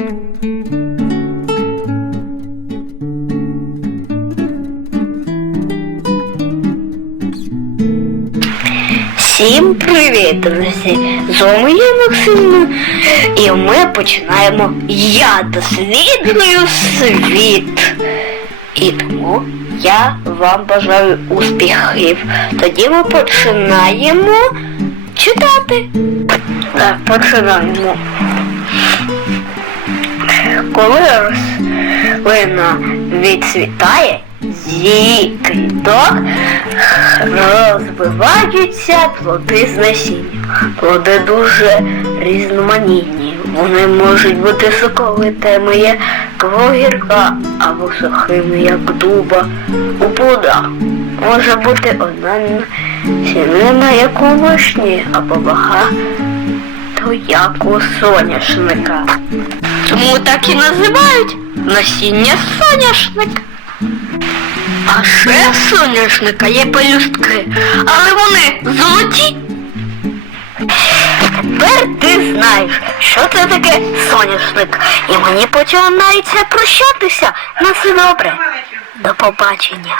Всім привіт, друзі! З вами я Максим, і ми починаємо Я досліджую світ. І тому я вам бажаю успіхів. Тоді ми починаємо читати. Так, починаємо. Коли рослина відцвітає, її квіток розбиваються плоди з насіння. Плоди дуже різноманітні. Вони можуть бути соковитими, як гірка, або сухими, як дуба. У плодах може бути одна сінина, як у вишні, або багато, як у соняшника. Тому так і називають насіння соняшник. А ще соняшника є пелюстки, але вони золоті. Тепер ти знаєш, що це таке соняшник. І мені починається прощатися. На все добре. До побачення.